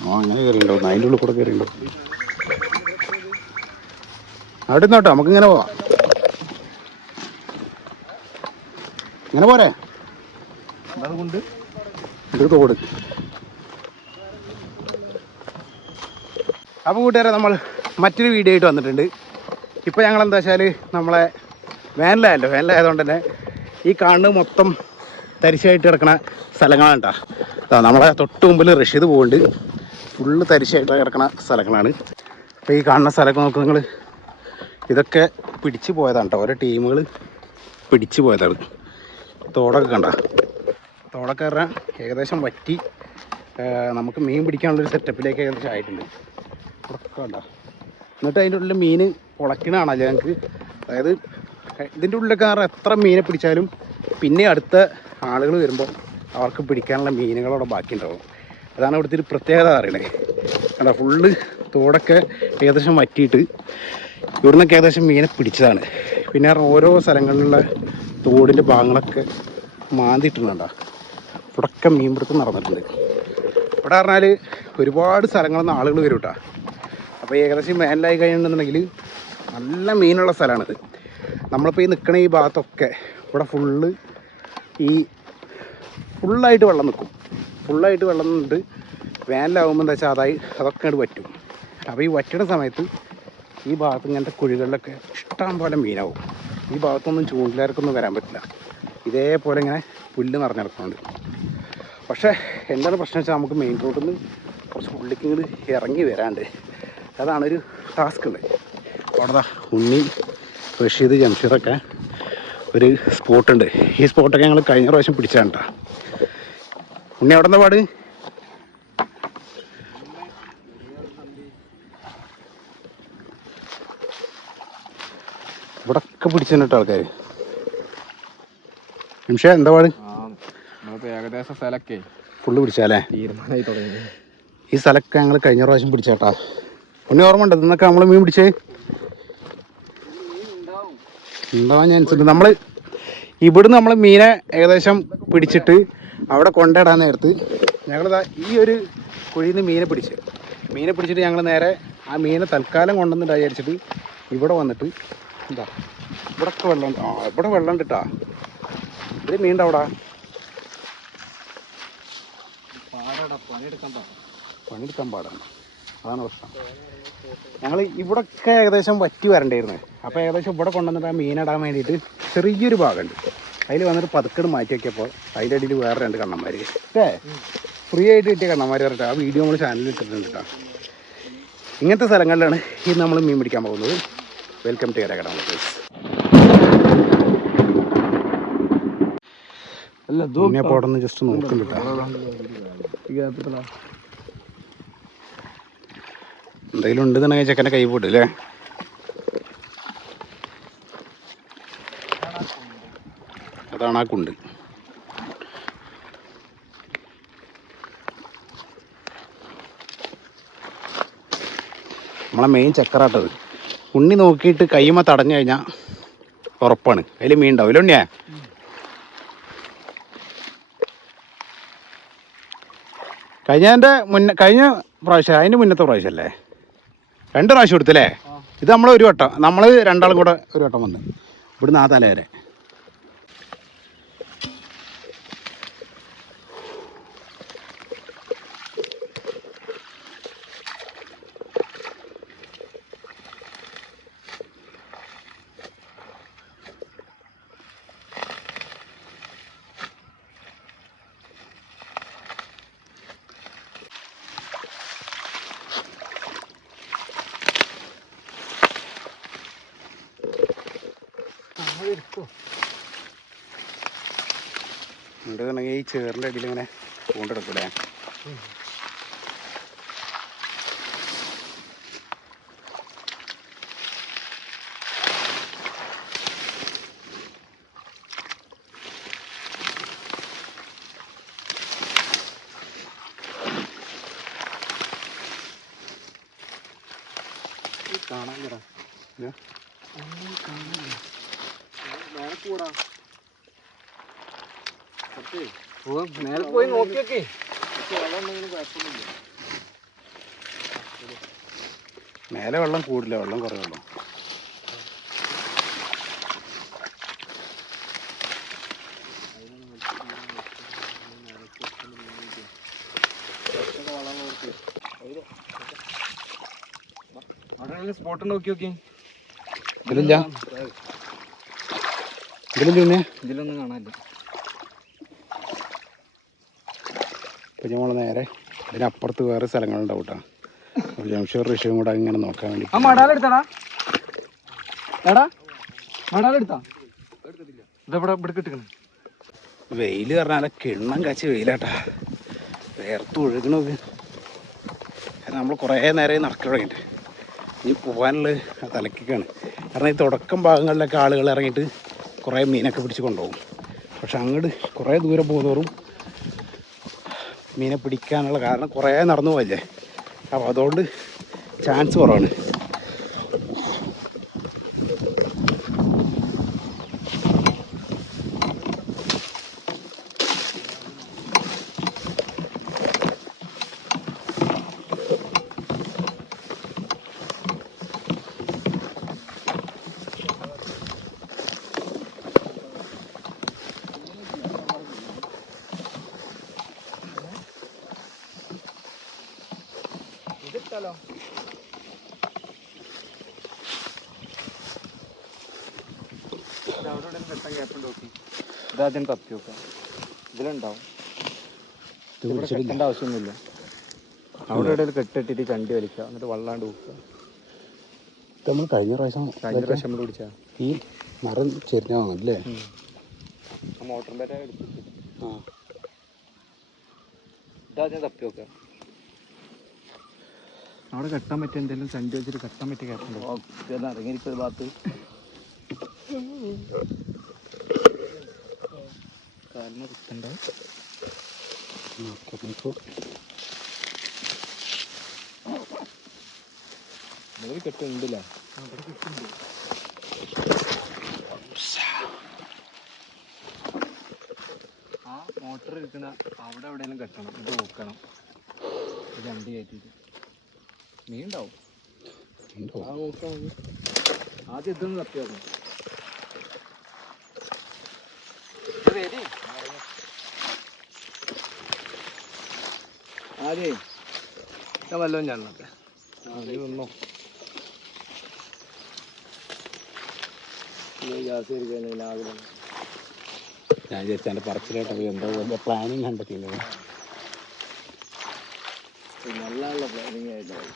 ആ അങ്ങനെ കയറിയുണ്ടോ അതിന്റെ ഉള്ളിൽ കൂടെ കയറിയുണ്ടോ അവിടെ നിന്നോട്ടോ നമുക്ക് ഇങ്ങനെ പോവാം. ഇങ്ങനെ പോരെ? തോട്. അപ്പോൾ കൂട്ടുകാരെ നമ്മൾ മറ്റൊരു വീഡിയോ ആയിട്ട് വന്നിട്ടുണ്ട്. ഇപ്പോൾ ഞങ്ങൾ എന്താ വെച്ചാൽ നമ്മളെ വേനലായല്ലോ വേനലായതുകൊണ്ട് തന്നെ ഈ കാണുന്നത് മൊത്തം തരിശായിട്ട് കിടക്കുന്ന സ്ഥലങ്ങളാണ് കേട്ടോ നമ്മളെ തൊട്ട് മുമ്പിൽ റഷീദ് പോകുന്നുണ്ട് ഫുള്ള് തരിശായിട്ട് കിടക്കുന്ന സ്ഥലങ്ങളാണ്. അപ്പോൾ ഈ കാണുന്ന സ്ഥലമൊക്കെ നോക്ക് നിങ്ങൾ ഇതൊക്കെ പിടിച്ചു പോയതാണ് കേട്ടോ ഓരോ ടീമുകൾ പിടിച്ചു പോയതാണ്. തോടൊക്കെ കണ്ട? തോടൊക്കെ പറഞ്ഞാൽ ഏകദേശം വറ്റി നമുക്ക് മീൻ പിടിക്കാനുള്ളൊരു സെറ്റപ്പിലേക്ക് ഏകദേശം ആയിട്ടുണ്ട്. ഇവിടെയൊക്കെ കണ്ട? എന്നിട്ട് അതിന്റെ ഉള്ളിൽ മീൻ ഉളക്കണാണല്ലോ ഞങ്ങൾക്ക് അതായത് ഇതിന്റെ ഉള്ളിലൊക്കെ കാരണം എത്ര മീനെ പിടിച്ചാലും പിന്നെ അടുത്ത ആളുകൾ വരുമ്പോൾ അവർക്ക് പിടിക്കാനുള്ള മീനുകളവിടെ ബാക്കി ഉണ്ടാവും അതാണ് ഇവിടുത്തെ ഒരു പ്രത്യേകത അറിയണേ കണ്ട ഫുള്ള് തോടൊക്കെ ഏകദേശം വറ്റിയിട്ട് ഇവിടുന്നൊക്കെ ഏകദേശം മീനെ പിടിച്ചതാണ്. പിന്നെ ഓരോ സ്ഥലങ്ങളിലുള്ള തോടിന്റെ ഭാഗങ്ങളൊക്കെ മാന്തിയിട്ടുണ്ടോ മീൻ മീൻപിടുത്തം നടന്നിട്ടുണ്ട്. ഇവിടെ പറഞ്ഞാൽ ഒരുപാട് സ്ഥലങ്ങളിൽ നിന്ന് ആളുകൾ വരും കേട്ടോ. അപ്പോൾ ഏകദേശം മേലായി കഴിഞ്ഞിട്ടുണ്ടെന്നുണ്ടെങ്കിൽ നല്ല മീനുള്ള സ്ഥലമാണിത്. നമ്മളിപ്പോൾ ഈ നിൽക്കണ ഈ ഭാഗത്തൊക്കെ ഇവിടെ ഫുള്ള് ഈ ഫുള്ളായിട്ട് വെള്ളം നിൽക്കും. ഫുള്ളായിട്ട് വെള്ളം നിന്നിട്ട് വേനലാവുമ്പോൾ എന്താ വെച്ചാൽ അതായി അതൊക്കെ അങ്ങോട്ട് വറ്റും. അപ്പോൾ ഈ വറ്റണ സമയത്ത് ഈ ഭാഗത്ത് ഇങ്ങനത്തെ കുഴികളിലൊക്കെ ഇഷ്ടം പോലെ മീനാവും. ഈ ഭാഗത്തൊന്നും ചൂണ്ടിലാർക്കൊന്നും വരാൻ പറ്റില്ല. ഇതേപോലെ ഇങ്ങനെ പുല്ല് നിറഞ്ഞു കിടക്കുന്നുണ്ട് പക്ഷേ എന്താണ് പ്രശ്നം വെച്ചാൽ നമുക്ക് മെയിൻ റോഡിൽ നിന്ന് കുറച്ച് ഉള്ളിലേക്ക് ഇങ്ങോട്ട് ഇറങ്ങി വരാണ്ട്. അതാണൊരു ടാസ്ക് ഉള്ളത്. അവിടെ ഉണ്ണി റഷീദ് ജംഷീറൊക്കെ ഒരു സ്പോട്ടുണ്ട് ഈ സ്പോട്ടൊക്കെ ഞങ്ങൾ കഴിഞ്ഞ പ്രാവശ്യം പിടിച്ചാണ് ഉണ്ണി അവിടെ എന്താ പാട്? ഇവിടൊക്കെ പിടിച്ചു കേട്ടോ ആൾക്കാർ നിമിഷം എന്താ പാട്? ഏകദേശം സ്ഥലമൊക്കെ ഫുള്ള് പിടിച്ചാലേ? തീരുമാനമായി തുടങ്ങി. ഈ സ്ഥലമൊക്കെ ഞങ്ങൾ കഴിഞ്ഞ പ്രാവശ്യം പിടിച്ചേട്ടാ. ഉണ്ണി ഓർമ്മ ഉണ്ട്? ഇന്നൊക്കെ നമ്മൾ മീൻ പിടിച്ചേ? ഉണ്ടാവാൻ ചാൻസ് നമ്മൾ ഇവിടുന്ന് നമ്മൾ മീനെ ഏകദേശം പിടിച്ചിട്ട് അവിടെ കൊണ്ടിടാൻ നേരത്ത്. ഞങ്ങളിതാ ഈ ഒരു കുഴിയിൽ നിന്ന് മീനെ പിടിച്ച്. മീനെ പിടിച്ചിട്ട് ഞങ്ങൾ നേരെ ആ മീനെ തൽക്കാലം കൊണ്ടുവന്നിട്ട് വിചാരിച്ചിട്ട് ഇവിടെ വന്നിട്ട് എന്താ ഇവിടൊക്കെ വെള്ളം. ആ ഇവിടെ വെള്ളം ഉണ്ടിട്ടാ ഒരു മീനുണ്ട് അവിടെ. പണിയെടുക്കാൻ പാടാണ് അതാണ് പ്രശ്നം. ഞങ്ങൾ ഇവിടൊക്കെ ഏകദേശം വറ്റി വരണ്ടായിരുന്നു. അപ്പോൾ ഏകദേശം ഇവിടെ കൊണ്ടുവന്നിട്ട് ആ മീനിടാൻ വേണ്ടിയിട്ട് ചെറിയൊരു ഭാഗമുണ്ട് അതിൽ വന്നിട്ട് പതുക്കട് മാറ്റി വെക്കിയപ്പോൾ അതിന്റെ അടിയിൽ വേറെ രണ്ട് കണ്ണന്മാർ അല്ലേ ഫ്രീ ആയിട്ട് കിട്ടിയ കണ്ണന്മാർ പറഞ്ഞിട്ട് ആ വീഡിയോ നമ്മൾ ചാനലിൽ ഇട്ടിട്ടുണ്ട് കേട്ടോ ഇങ്ങനത്തെ സ്ഥലങ്ങളിലാണ് ഈ നമ്മൾ മീൻ പിടിക്കാൻ പോകുന്നത്. വെൽക്കം ടു അല്ല അപ്പോൾ അവിടെ ജസ്റ്റ് നോക്കും കേട്ടോ എന്തെങ്കിലും ഉണ്ടെന്നുണ്ടെങ്കിൽ ചെക്കന്റെ കൈ പോട്ട് അല്ലേ അതാണ് ആ കുണ്ട് നമ്മളെ മെയിൻ ചക്കറാട്ടത്. ഉണ്ണി നോക്കിയിട്ട് കൈമ തടഞ്ഞു കഴിഞ്ഞാൽ ഉറപ്പാണ്. അതിൽ മീൻ ഉണ്ടാവും. ഇല്ല ഉണ്ണിയാ? കഴിഞ്ഞതിന്റെ മുന്നേ കഴിഞ്ഞ പ്രാവശ്യം അതിന്റെ മുന്നത്തെ പ്രാവശ്യമല്ലേ? രണ്ട് പ്രാവശ്യം എടുത്തല്ലേ? ഇത് നമ്മൾ ഒരു വട്ടം നമ്മൾ രണ്ടാളും കൂടെ ഒരു വട്ടം വന്ന്. ഇവിടുന്ന് ആ തല വരെ ഉണ്ടെന്നുണ്ടെങ്കിൽ ഈ ചേറിന്റെ അടിയിൽ ഇങ്ങനെ കൊണ്ടെടുക്കൂടെ കാണാൻ കാണാൻ നേരെ പോയി നോക്കിയൊക്കെ. മേലെ വെള്ളം കൂടില്ല വെള്ളം കുറേ വെള്ളം അവിടെ സ്പോട്ട് നോക്കി നോക്കി ഇതിലില്ല? ഇതിലില്ല പിന്നെ ഇതിലൊന്നും കാണാനില്ല. ഇപ്പം നമ്മൾ നേരെ അതിനപ്പുറത്ത് വേറെ സ്ഥലങ്ങളുണ്ടാവും കേട്ടോ അപ്പോൾ ജംഷൂർ ഋഷിയും കൂടെ ഇങ്ങനെ നോക്കാൻ വേണ്ടി ആ മടാലെടുത്താടാ എടാ. മടാലെടുത്താ. ഇതെവിടെ ഇവിടെ കിട്ടിക്കണേ വെയിൽ പറഞ്ഞാൽ കിണ്ണം കച്ചി വെയിലാട്ടാ. വേർത്ത് ഒഴുകണത്. കാരണം നമ്മൾ കുറേ നേരം നടക്കി തുടങ്ങിയിട്ട്. ഇനി പോകാനുള്ള തലക്കൊക്കെയാണ് കാരണം ഈ തുടക്കം ഭാഗങ്ങളിലൊക്കെ ആളുകൾ ഇറങ്ങിയിട്ട് കുറേ മീനൊക്കെ പിടിച്ച് കൊണ്ടുപോകും. പക്ഷെ അങ്ങോട്ട് കുറേ ദൂരെ പോകുന്നതോറും മീനെ പിടിക്കാനുള്ള കാരണം കുറേ നടന്നു പോയല്ലേ. അപ്പോൾ അതുകൊണ്ട് ചാൻസ് കുറവാണ്. നോക്കി ഇതാദ്യം തപ്പി നോക്കാം. ഇതിലുണ്ടാവും. ആവശ്യമൊന്നുമില്ല. അവിടെ എവിടെയും കെട്ടിട്ടിട്ട് ചണ്ടി വലിക്കുക. എന്നിട്ട് വള്ളാണ്ട് ഊക്കുക. ഇത് നമ്മൾ കഴിഞ്ഞ പ്രാവശ്യം കഴിഞ്ഞ പ്രാവശ്യം നമ്മൾ പിടിച്ചാ ഈ മരം ചെരിഞ്ഞാൽ അല്ലേ മോട്ടറിന്റെ എടുത്തിട്ട്. ആ. ഇതാദ്യം തപ്പി നോക്കുക അവിടെ കെട്ടാൻ പറ്റിയ എന്തെങ്കിലും ചണ്ടി വെച്ചിട്ട് കെട്ടാൻ പറ്റിയ കേട്ടോ ഇറങ്ങിയിരിക്കുന്ന ഭാഗത്ത്. കാലിന് കുത്തണ്ട? നോക്കാം നമ്മളൊരു കെട്ടുണ്ടല്ലേ ആ മോട്ടർ ഇരിക്കുന്ന അവിടെ എവിടെയെങ്കിലും കെട്ടണം. ഇത് നോക്കണം ഇത് വണ്ടി കയറ്റിയിട്ട്. മീൻ ഉണ്ടാവും ആ നോക്കാം. ആദ്യം ഇതൊന്ന് തപ്പി നോക്കണം ഇത് വരി. ആദ്യേ ഞാൻ വല്ലതും ഞാനൊക്കെ ആ നീ വന്നോ ഗ്യാസ് ഇരിക്കാൻ ആഗ്രഹം. ഞാൻ ചേച്ചാന്റെ പറച്ചിലായിട്ട് എന്തോ വലിയ പ്ലാനിങ് കണ്ടെത്തിയില്ല നല്ല പ്ലാനിങ് ആയിട്ടാണ്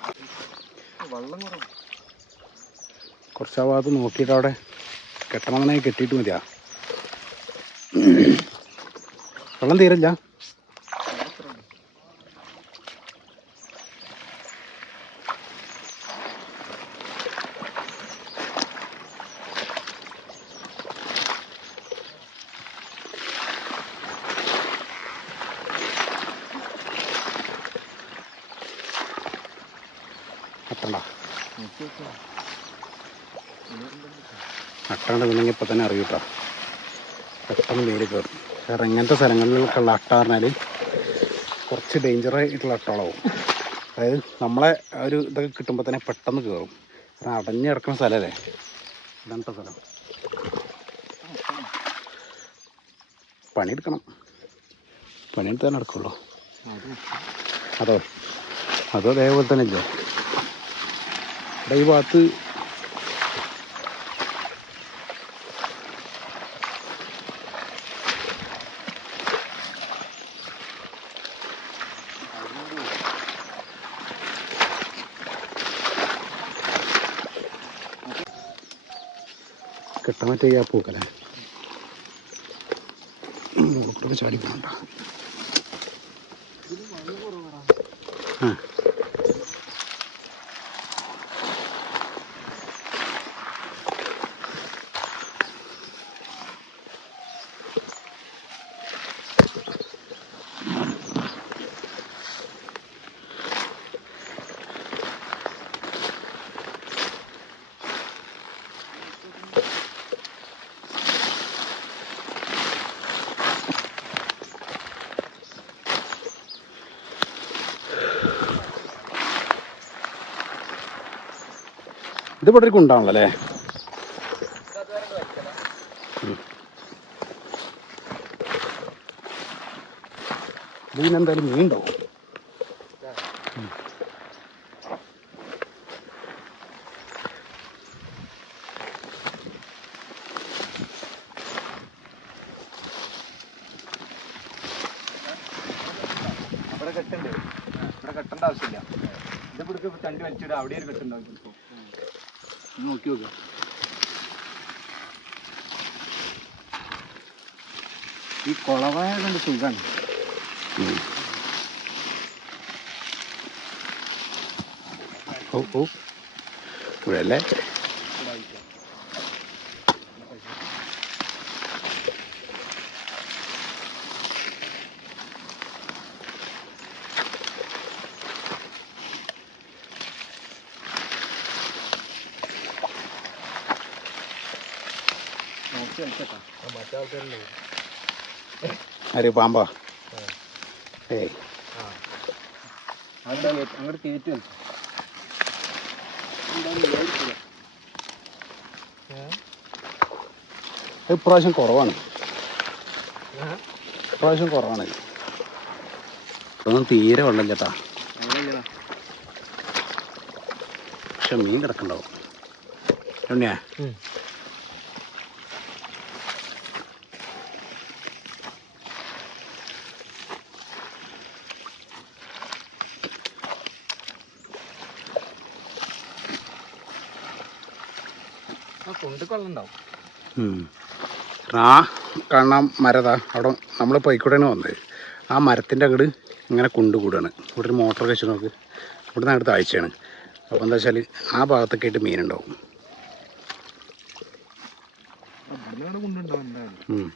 വെള്ളം കുറവ് കുറച്ച് ആ ഭാഗത്ത് നോക്കിയിട്ട് അവിടെ കെട്ടണമെന്നായി കെട്ടിയിട്ട് മതിയാ. വെള്ളം തീരില്ല. കട്ടണ്ട അട്ടാണ്ടെന്നുണ്ടെങ്കിൽ ഇപ്പം തന്നെ അറിയൂട്ടോ പെട്ടെന്ന് വേര് കയറും കാരണം ഇങ്ങനത്തെ സ്ഥലങ്ങളിലൊക്കെയുള്ള അട്ട പറഞ്ഞാൽ കുറച്ച് ഡേഞ്ചർ ആയിട്ടുള്ള അട്ടകളാവും. അതായത് നമ്മളെ ഒരു ഇതൊക്കെ കിട്ടുമ്പോൾ തന്നെ പെട്ടെന്ന് കയറും കാരണം അടഞ്ഞു കിടക്കുന്ന സ്ഥലമല്ലേ ഇതാണത്തെ സ്ഥലം. പണിയെടുക്കണം. പണിയെടുത്താൽ നടക്കുള്ളൂ. അതോ? അതോ അതേപോലെ തന്നെ ഇല്ലേ? ഇവിടെ ഈ ഭാഗത്ത് കിട്ടാൻ പറ്റിയ ആ മുട്ടൊക്കെ ചാടി പോകണ്ട. ആ. ഇത് ഇവിടെ ഒരു കുണ്ടാണല്ലോ അല്ലേ? ഇതിനെന്തായാലും മീൻ ഉണ്ടാവും അവിടെ കെട്ടുണ്ട്. ഇവിടെ കെട്ടേണ്ട ആവശ്യമില്ല. ഇത് തണ്ടി വലിച്ചിട്ട് അവിടെ ഒരു കെട്ടുണ്ടാവും. നോക്കി നോക്കുക ഈ കുളവായ കണ്ട് സുഖമാണ്. ഓ ഓ. ഇവിടെ അല്ലേ നോക്കി കളിച്ചേക്കാം ആര് പാമ്പാ? ഏയ്. അങ്ങോട്ട് കയറ്റി കളിച്ചു ഇത് ഇപ്രാവശ്യം കുറവാണ്. ഇപ്രാവശ്യം കുറവാണ്. ഒന്നും തീരെ വെള്ളം ചേട്ടാ പക്ഷെ മീൻ കിടക്കണ്ടാവും. എണ്ണയാ ആ കാണാം മരതാ അവിടെ നമ്മൾ പൈക്കൂടെയാണ് വന്നത്. ആ മരത്തിന്റെ അങ്ങട് ഇങ്ങനെ കുണ്ട് കൂടുകയാണ് ഇവിടെ ഒരു മോട്ടർ വെച്ച് നോക്ക്. ഇവിടെ നിന്ന് അടുത്ത് അയച്ചാണ് അപ്പോൾ എന്താ വെച്ചാൽ ആ ഭാഗത്തൊക്കെ ആയിട്ട് മീനുണ്ടാവും. കൊണ്ടുണ്ടാവും.